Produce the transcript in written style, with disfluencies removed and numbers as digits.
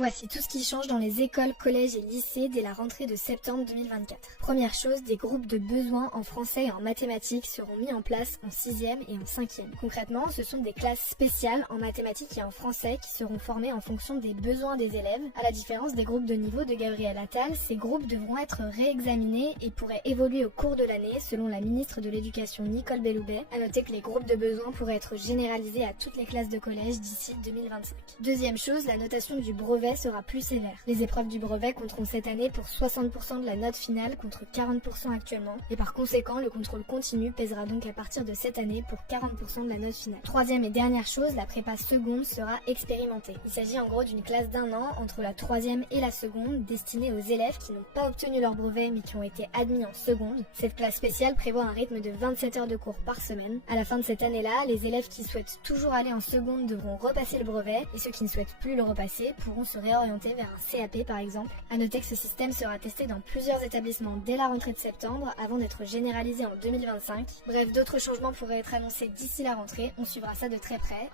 Voici tout ce qui change dans les écoles, collèges et lycées dès la rentrée de septembre 2024. Première chose, des groupes de besoins en français et en mathématiques seront mis en place en 6e et en 5e. Concrètement, ce sont des classes spéciales en mathématiques et en français qui seront formées en fonction des besoins des élèves. À la différence des groupes de niveau de Gabriel Attal, ces groupes devront être réexaminés et pourraient évoluer au cours de l'année selon la ministre de l'Éducation Nicole Belloubet. À noter que les groupes de besoins pourraient être généralisés à toutes les classes de collège d'ici 2025. Deuxième chose, la notation du brevet sera plus sévère. Les épreuves du brevet compteront cette année pour 60% de la note finale contre 40% actuellement et par conséquent le contrôle continu pèsera donc à partir de cette année pour 40% de la note finale. Troisième et dernière chose, la prépa seconde sera expérimentée. Il s'agit en gros d'une classe d'1 an entre la troisième et la seconde destinée aux élèves qui n'ont pas obtenu leur brevet mais qui ont été admis en seconde. Cette classe spéciale prévoit un rythme de 27 heures de cours par semaine. À la fin de cette année-là, les élèves qui souhaitent toujours aller en seconde devront repasser le brevet et ceux qui ne souhaitent plus le repasser pourront se réorienter vers un CAP par exemple. À noter que ce système sera testé dans plusieurs établissements dès la rentrée de septembre avant d'être généralisé en 2025. Bref, d'autres changements pourraient être annoncés d'ici la rentrée, on suivra ça de très près.